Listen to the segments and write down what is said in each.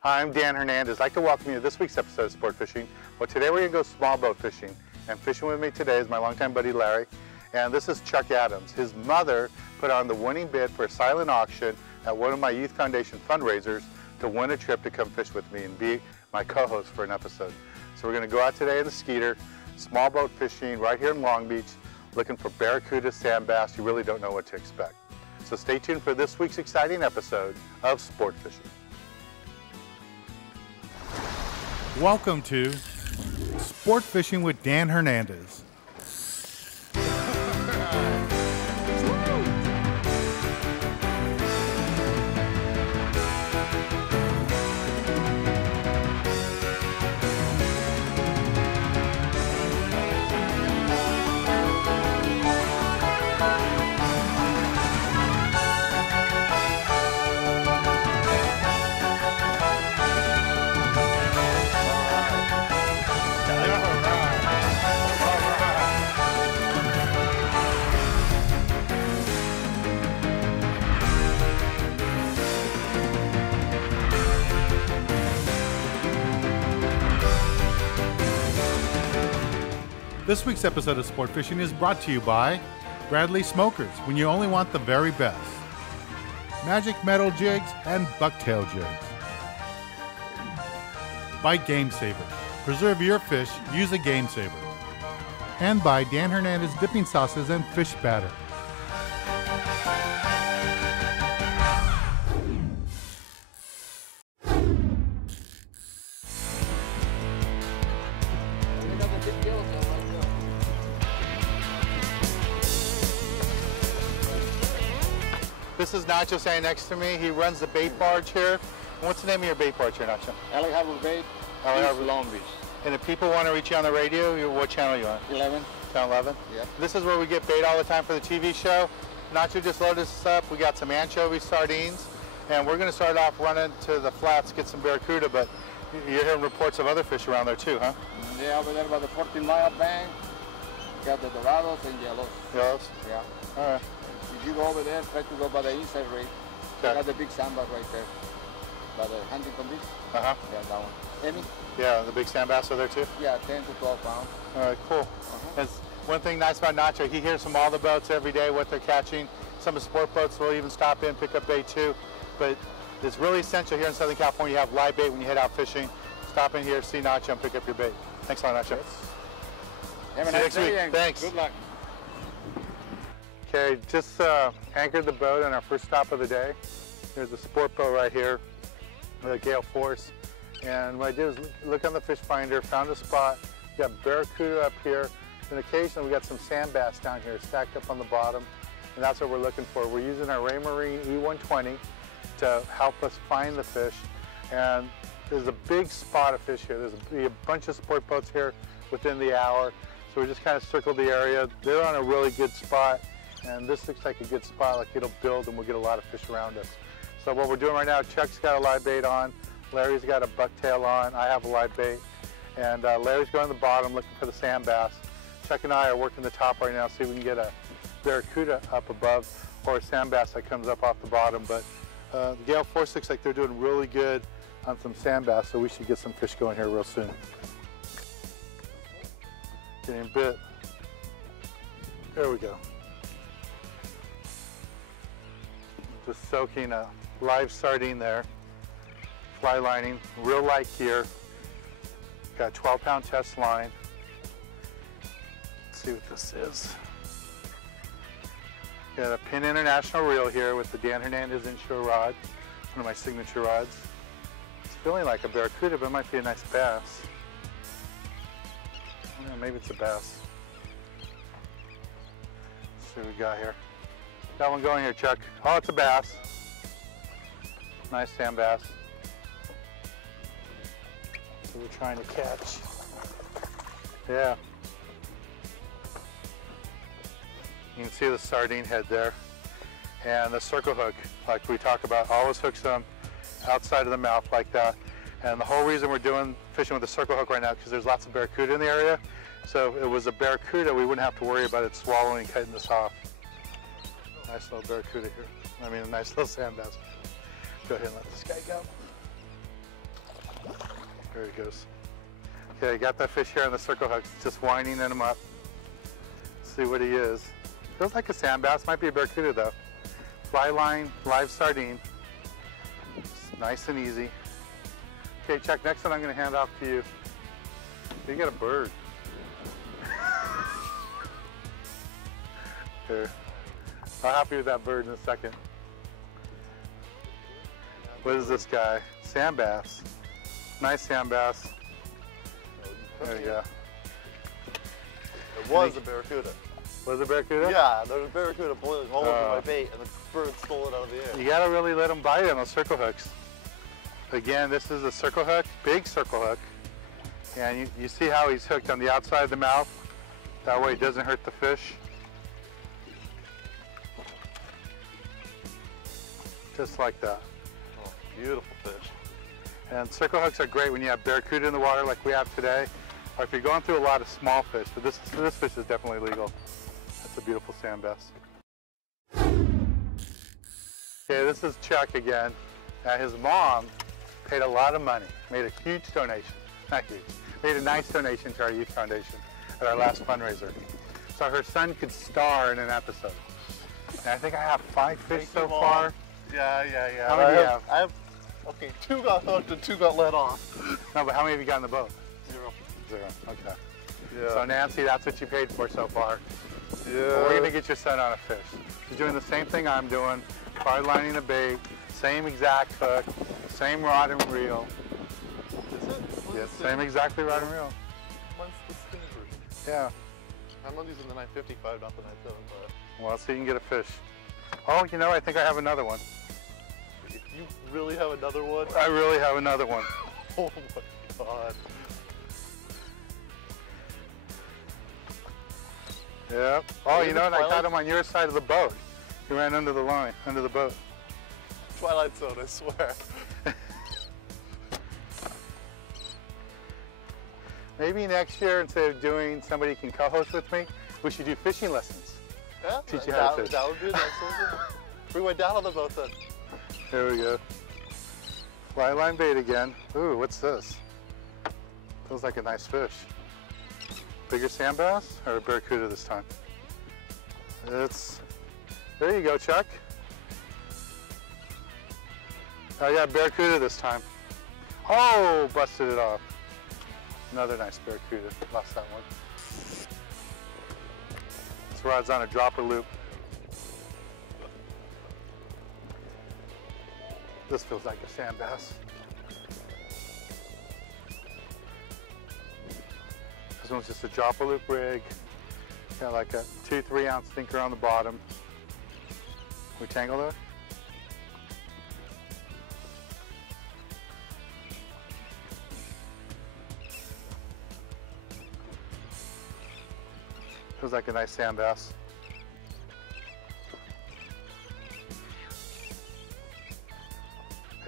Hi, I'm Dan Hernandez. I'd like to welcome you to this week's episode of Sport Fishing. Well, today we're going to go small boat fishing. And fishing with me today is my longtime buddy Larry. And this is Chuck Adams. His mother put on the winning bid for a silent auction at one of my Youth Foundation fundraisers to win a trip to come fish with me and be my co-host for an episode. So we're going to go out today in the Skeeter, small boat fishing right here in Long Beach, looking for barracuda, sand bass. You really don't know what to expect. So stay tuned for this week's exciting episode of Sport Fishing. Welcome to Sport Fishing with Dan Hernandez. This week's episode of Sport Fishing is brought to you by Bradley Smokers, when you only want the very best, Magic Metal Jigs and Bucktail Jigs, by Game Saver, preserve your fish, use a Game Saver, and by Dan Hernandez Dipping Sauces and Fish Batter. This is Nacho standing next to me. He runs the bait barge here. What's the name of your bait barge here, Nacho? LA Harbor Bait, Long Beach. And if people want to reach you on the radio, what channel are you on? 11. Channel 11? Yep. This is where we get bait all the time for the TV show. Nacho just loaded us up. We got some anchovy sardines, and we're going to start off running to the flats, get some barracuda, but you're hearing reports of other fish around there too, huh? Yeah, over there by the 14-mile bank, you got the Dorados and Yellows. Yellows? Yeah. All right. If you go over there, try to go by the inside rate. Okay. You got the big sandbar right there, by the Huntington Beach. Uh-huh. Yeah, that one. Emmy? Yeah, the big sand bass are there too? Yeah, 10 to 12 pounds. All right, cool. That's one thing nice about Nacho, he hears from all the boats every day what they're catching. Some of the sport boats will even stop in, pick up bait too. But it's really essential here in Southern California, you have live bait when you head out fishing. Stop in here, see Nacho, and pick up your bait. Thanks a lot, Nacho. Have a See you nice next week. day and Thanks. good luck. Okay, just anchored the boat on our first stop of the day. There's a sport boat right here with a gale force. And what I did was look on the fish finder, found a spot. We got barracuda up here. And occasionally we got some sand bass down here stacked up on the bottom. And that's what we're looking for. We're using our Raymarine E120 to help us find the fish. And there's a big spot of fish here. There's a bunch of sport boats here within the hour. So we just kind of circled the area. They're on a really good spot. And this looks like a good spot, like it'll build and we'll get a lot of fish around us. So what we're doing right now, Chuck's got a live bait on, Larry's got a bucktail on, I have a live bait, and Larry's going to the bottom looking for the sand bass. Chuck and I are working the top right now, see if we can get a barracuda up above or a sand bass that comes up off the bottom. But the gale force looks like they're doing really good on some sand bass, so we should get some fish going here real soon. Getting bit. There we go. Just soaking a live sardine there, fly lining, real light gear. Got a 12-pound test line. Let's see what this is. Got a Pin International reel here with the Dan Hernandez inshore rod, one of my signature rods. It's feeling like a barracuda, but it might be a nice bass. Yeah, maybe it's a bass. Let's see what we got here. Got one going here, Chuck. Oh, it's a bass. Nice sand bass. So we're trying to catch. Yeah. You can see the sardine head there. And the circle hook, like we talk about, always hooks them outside of the mouth like that. And the whole reason we're doing fishing with the circle hook right now, because there's lots of barracuda in the area. So if it was a barracuda, we wouldn't have to worry about it swallowing and cutting this off. Nice little barracuda here. I mean, a nice little sand bass. Go ahead and let this guy go. There he goes. Okay, got that fish here on the circle hooks, just winding him up. See what he is. Feels like a sand bass, might be a barracuda though. Fly line, live sardine. It's nice and easy. Okay, Chuck, next one I'm going to hand off to you. You got a bird. Here. I'll help you with that bird in a second. What is this guy? Sand bass. Nice sand bass. There you go. It was a barracuda. Was it a barracuda? Yeah, there was a barracuda boiling all over my bait, and the bird stole it out of the air. You gotta really let them bite on those circle hooks. Again, this is a circle hook, big circle hook. And you see how he's hooked on the outside of the mouth? That way it doesn't hurt the fish. Just like that. Oh, beautiful fish. And circle hooks are great when you have barracuda in the water like we have today, or if you're going through a lot of small fish, but this fish is definitely legal. That's a beautiful sand bass. Okay, this is Chuck again. Now his mom paid a lot of money, made a huge donation, not huge, made a nice donation to our youth foundation at our last fundraiser. So her son could star in an episode. And I think I have 5 fish so far. Yeah. How many do you have? I have, okay, 2 got hooked and 2 got let off. No, but how many have you got in the boat? 0. 0, okay. Yeah. So Nancy, that's what you paid for so far. Yeah. But we're gonna get your son on a fish. He's doing the same thing I'm doing, fly lining the bait, same exact hook, same rod and reel. Is it? Yes, same exactly rod and reel. Mine's the skinny version. Yeah. I'm not using the 955, not the 975. Well, so you can get a fish. Oh, you know, I think I have another one. You really have another one? I really have another one. Oh my God. Yep. Oh, you know what? I got him on your side of the boat. He ran under the line, under the boat. Twilight Zone, I swear. Maybe next year, instead of doing somebody can co-host with me, we should do fishing lessons. Yeah, Teach you how to fish. That would be nice. We went down on the boat then. There we go. Fly line bait again. Ooh, what's this? Feels like a nice fish. Bigger sand bass or a barracuda this time? There you go, Chuck. I got barracuda this time. Oh, busted it off. Another nice barracuda. Lost that one. This rod's on a dropper loop. This feels like a sand bass. This one's just a dropper loop rig. Got like a 2-3 ounce sinker on the bottom. We tangle there? Feels like a nice sand bass.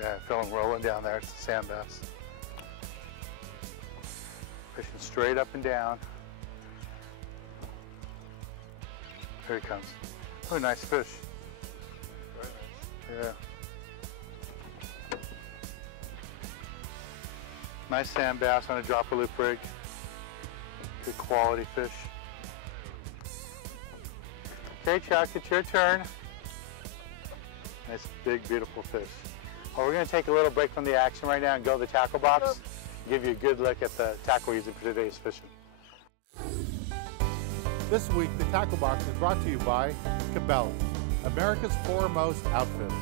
Yeah, I feel him rolling down there. It's a sand bass. Fishing straight up and down. Here he comes. Oh, nice fish. Very nice. Yeah. Nice sand bass on a dropper loop rig. Good quality fish. Okay, Chuck, it's your turn. Nice, big, beautiful fish. Well, we're going to take a little break from the action right now and go to the tackle box. Give you a good look at the tackle we're using for today's fishing. This week, the Tackle Box is brought to you by Cabela's, America's foremost outfit.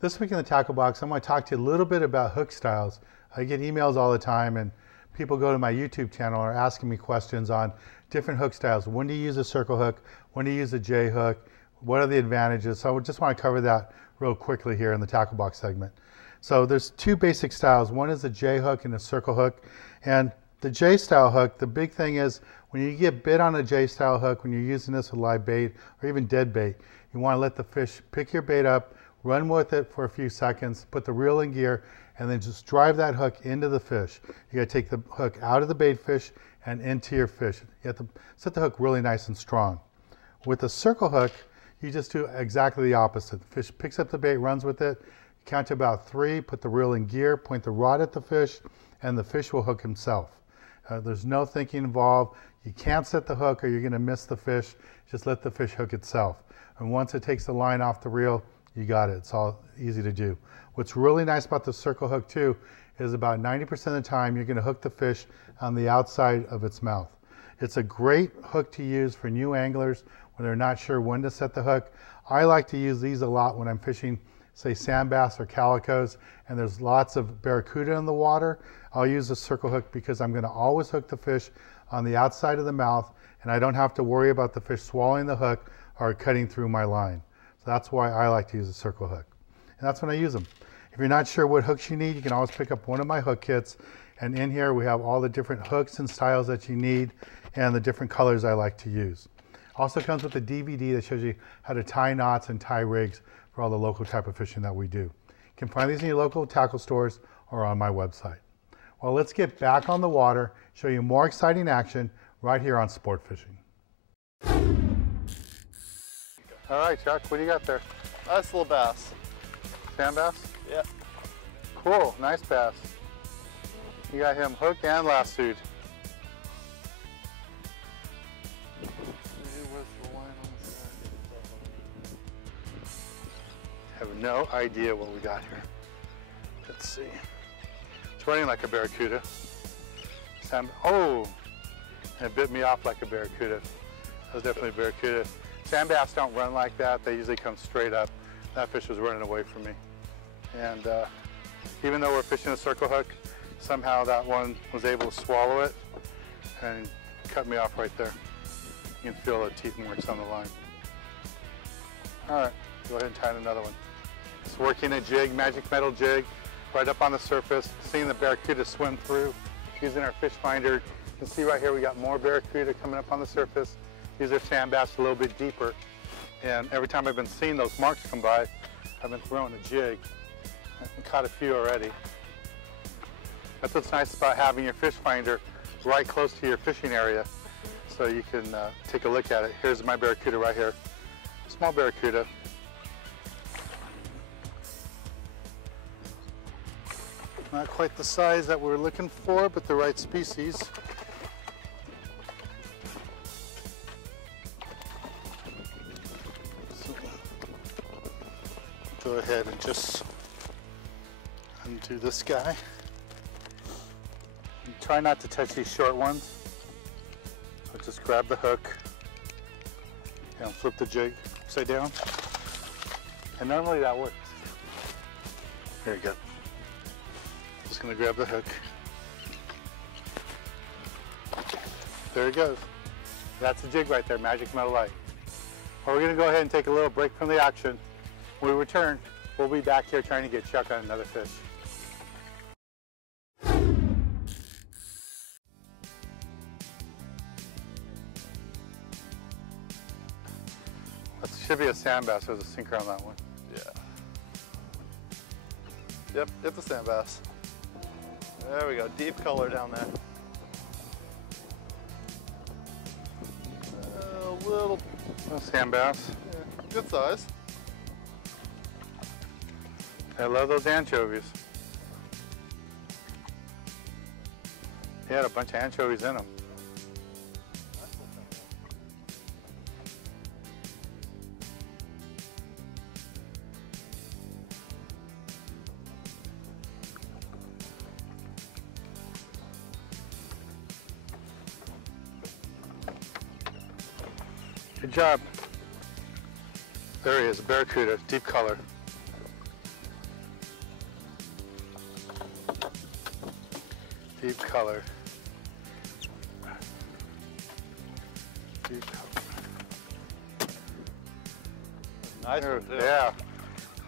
This week in the Tackle Box, I'm going to talk to you a little bit about hook styles. I get emails all the time, and people go to my YouTube channel and are asking me questions on different hook styles. When do you use a circle hook? When do you use a J hook? What are the advantages? So I just want to cover that real quickly here in the Tackle Box segment. So there's 2 basic styles. One is a J hook and a circle hook. And the J style hook, the big thing is when you get bit on a J style hook, when you're using this with live bait or even dead bait, you want to let the fish pick your bait up, run with it for a few seconds, put the reel in gear, and then just drive that hook into the fish. You got to take the hook out of the bait fish and into your fish. You have to set the hook really nice and strong. With a circle hook, You just do exactly the opposite. The fish picks up the bait, runs with it, count to about 3, put the reel in gear, point the rod at the fish, and the fish will hook himself. There's no thinking involved. You can't set the hook or you're going to miss the fish. Just let the fish hook itself. And once it takes the line off the reel, you got it. It's all easy to do. What's really nice about the circle hook too is about 90% of the time you're going to hook the fish on the outside of its mouth. It's a great hook to use for new anglers when they're not sure when to set the hook. I like to use these a lot when I'm fishing, say, sand bass or calicos, and there's lots of barracuda in the water. I'll use a circle hook because I'm going to always hook the fish on the outside of the mouth, and I don't have to worry about the fish swallowing the hook or cutting through my line. So that's why I like to use a circle hook. And that's when I use them. If you're not sure what hooks you need, you can always pick up one of my hook kits. And in here we have all the different hooks and styles that you need and the different colors I like to use. Also comes with a DVD that shows you how to tie knots and tie rigs for all the local type of fishing that we do. You can find these in your local tackle stores or on my website. Well, let's get back on the water, show you more exciting action right here on Sport Fishing. All right, Chuck, what do you got there? Nice little bass. Sand bass? Yeah. Cool, nice bass. You got him hooked and lassoed. Have no idea what we got here. Let's see. It's running like a barracuda. Oh, and it bit me off like a barracuda. That was definitely a barracuda. Sand bass don't run like that. They usually come straight up. That fish was running away from me. And even though we're fishing a circle hook, somehow that one was able to swallow it and cut me off right there. You can feel the teeth marks on the line. All right, go ahead and tie another one. It's working a jig, magic metal jig, right up on the surface, seeing the barracuda swim through, using our fish finder. You can see right here we got more barracuda coming up on the surface. These are sand bass a little bit deeper. And every time I've been seeing those marks come by, I've been throwing a jig. I've caught a few already. That's what's nice about having your fish finder right close to your fishing area, so you can take a look at it. Here's my barracuda right here. Small barracuda. Not quite the size that we're looking for, but the right species. So, go ahead and just undo this guy. And try not to touch these short ones. So just grab the hook and flip the jig upside down. And normally that works. There you go. Just gonna grab the hook. There it goes. That's the jig right there, magic metal light. Well, we're gonna go ahead and take a little break from the action. When we return, we'll be back here trying to get Chuck on another fish. That should be a sand bass. There's a sinker on that one. Yeah. Yep, it's a sand bass. There we go, deep color down there. A little Sand bass. yeah, good size. I love those anchovies. He had a bunch of anchovies in them. Good job. There he is, a barracuda, deep color. Deep color. Deep color. Nice one too. Yeah.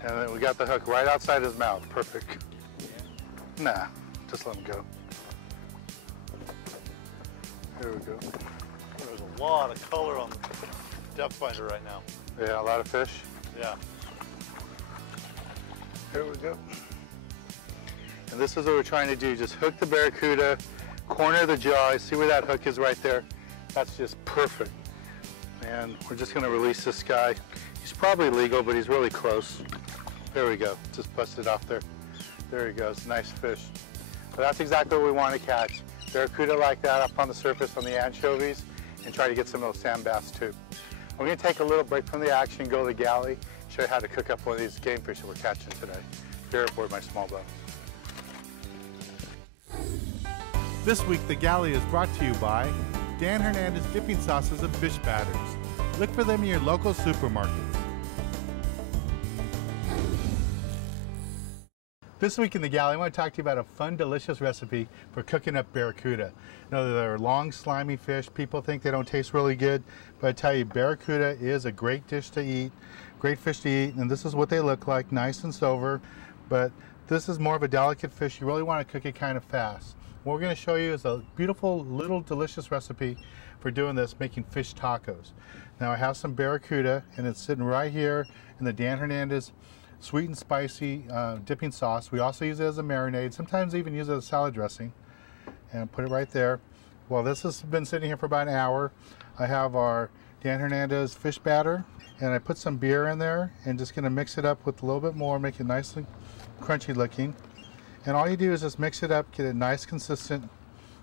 And then we got the hook right outside his mouth. Perfect. Nah, just let him go. Here we go. There's a lot of color on the depth finder right now. Yeah, a lot of fish. Yeah. Here we go. And this is what we're trying to do. Just hook the barracuda, corner the jaw. See where that hook is right there? That's just perfect. And we're just gonna release this guy. He's probably legal, but he's really close. There we go, just busted off there. There he goes, nice fish. But that's exactly what we want to catch. Barracuda like that up on the surface on the anchovies, and try to get some of those sand bass too. We're going to take a little break from the action, go to the galley, show you how to cook up one of these game fish that we're catching today. Here aboard my small boat. This week, the galley is brought to you by Dan Hernandez Dipping Sauces and Fish Batters. Look for them in your local supermarkets. This week in the galley, I want to talk to you about a fun, delicious recipe for cooking up barracuda. You know, they're long, slimy fish. People think they don't taste really good, but I tell you, barracuda is a great dish to eat, great fish to eat, and this is what they look like, nice and silver. But this is more of a delicate fish. You really want to cook it kind of fast. What we're going to show you is a beautiful, little, delicious recipe for doing this, making fish tacos. Now I have some barracuda, and it's sitting right here in the Dan Hernandez sweet and spicy dipping sauce. We also use it as a marinade, sometimes even use it as a salad dressing, and put it right there. Well, this has been sitting here for about an hour. I have our Dan Hernandez fish batter, and I put some beer in there, and just gonna mix it up with a little bit more, make it nicely crunchy looking. And all you do is just mix it up, get a nice consistent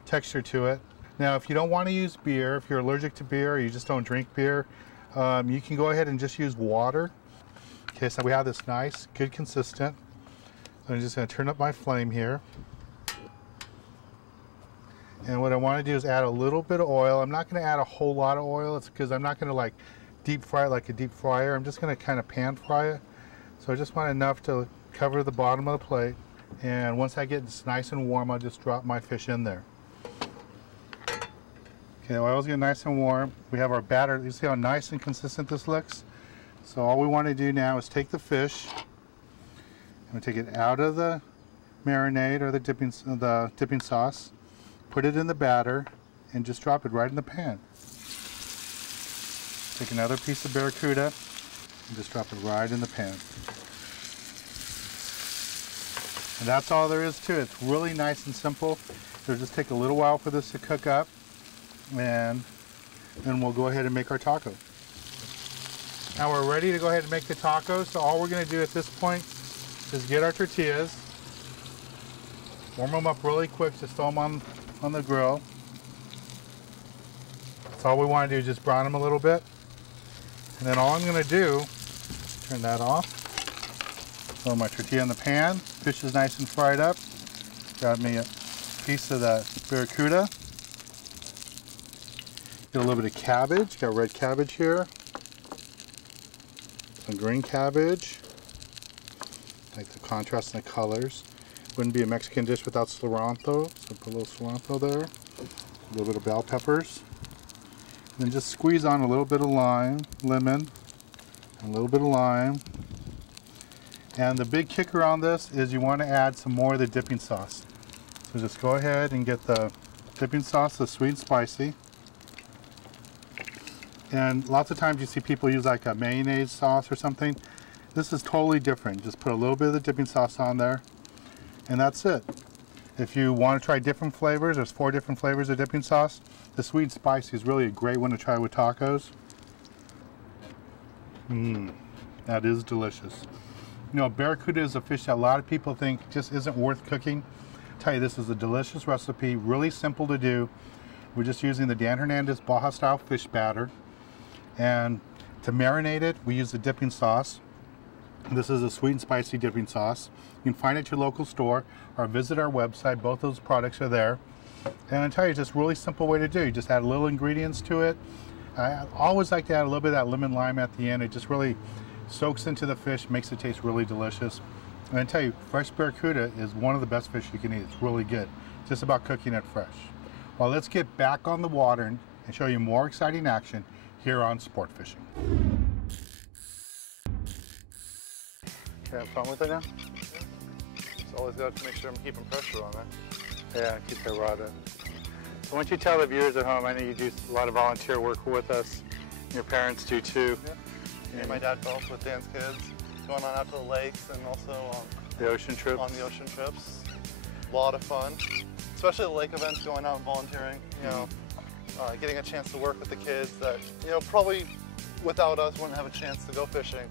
texture to it. Now, if you don't want to use beer, if you're allergic to beer, or you just don't drink beer, you can go ahead and just use water. Okay, so we have this nice, good consistent. So I'm just going to turn up my flame here. And what I want to do is add a little bit of oil. I'm not going to add a whole lot of oil. It's because I'm not going to like deep fry it like a deep fryer. I'm just going to kind of pan fry it. So I just want enough to cover the bottom of the plate. And once I get this nice and warm, I'll just drop my fish in there. Okay, the oil's getting nice and warm. We have our batter. You see how nice and consistent this looks? So all we want to do now is take the fish, and take it out of the marinade or the dipping sauce, put it in the batter, and just drop it right in the pan. Take another piece of barracuda and just drop it right in the pan. And that's all there is to it. It's really nice and simple. It'll just take a little while for this to cook up, and then we'll go ahead and make our taco. Now we're ready to go ahead and make the tacos. So all we're going to do at this point is get our tortillas, warm them up really quick, just throw them on the grill. That's all we want to do, just brown them a little bit. And then all I'm going to do, turn that off, throw my tortilla in the pan. Fish is nice and fried up. Grab me a piece of that barracuda. Get a little bit of cabbage, got red cabbage here. Some green cabbage. Like the contrast in the colors. Wouldn't be a Mexican dish without cilantro, so put a little cilantro there. A little bit of bell peppers. And then just squeeze on a little bit of lemon, and a little bit of lime. And the big kicker on this is you want to add some more of the dipping sauce. So just go ahead and get the dipping sauce, the sweet and spicy. And lots of times you see people use like a mayonnaise sauce or something. This is totally different. Just put a little bit of the dipping sauce on there, and that's it. If you want to try different flavors, there's 4 different flavors of dipping sauce. The sweet and spicy is really a great one to try with tacos. That is delicious. You know, barracuda is a fish that a lot of people think just isn't worth cooking. I'll tell you, this is a delicious recipe, really simple to do. We're just using the Dan Hernandez Baja style fish batter. And to marinate it, we use the dipping sauce. This is a sweet and spicy dipping sauce. You can find it at your local store or visit our website. Both those products are there. And I tell you, it's just a really simple way to do. You just add little ingredients to it. I always like to add a little bit of that lemon lime at the end. It just really soaks into the fish, makes it taste really delicious. And I tell you, fresh barracuda is one of the best fish you can eat. It's really good. It's just about cooking it fresh. Well, let's get back on the water and show you more exciting action here on Sport Fishing. You have fun with it now? Just always got to make sure I'm keeping pressure on it. Yeah, keep the rod up. So why don't you tell the viewers at home, I know you do a lot of volunteer work with us, your parents do too. Yeah. Me and my dad both with Dan's kids, going on out to the lakes and also the ocean trips. On the ocean trips. A lot of fun, especially the lake events, going out and volunteering, you know, getting a chance to work with the kids that, you know, probably without us wouldn't have a chance to go fishing.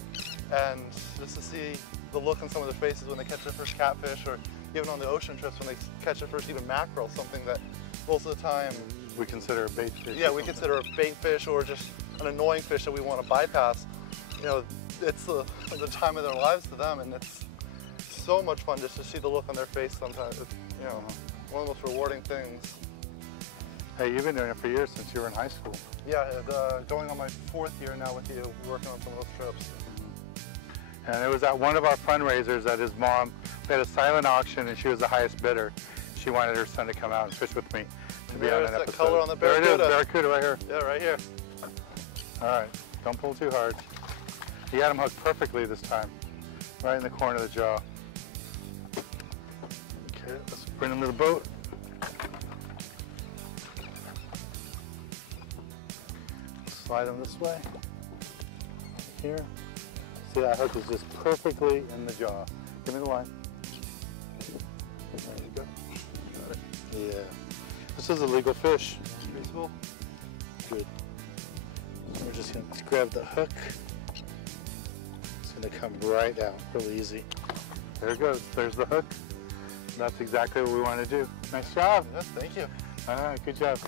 And just to see the look on some of their faces when they catch their first catfish, or even on the ocean trips when they catch their first even mackerel, something that most of the time we consider a bait fish. Yeah, we consider a bait fish or just an annoying fish that we want to bypass. You know, it's the time of their lives to them, and it's so much fun just to see the look on their face sometimes. It's, you know, one of the most rewarding things. Hey, you've been doing it for years, since you were in high school. Yeah, going on my 4th year now with you, working on some of those trips. And it was at one of our fundraisers that his mom, we had a silent auction, and she was the highest bidder. She wanted her son to come out and fish with me to be on an episode. There's that color on the There barracuda. it is, barracuda right here. Yeah, right here. All right, don't pull too hard. You had him hooked perfectly this time, right in the corner of the jaw. Okay, let's bring him to the boat. Slide him this way, here. See, that hook is just perfectly in the jaw. Give me the line. There you go. Got it. Yeah. This is a legal fish. Peaceful. Good. So we're just going to grab the hook. It's going to come right out, real easy. There it goes. There's the hook. That's exactly what we want to do. Nice job. Yes, thank you. All right, good job.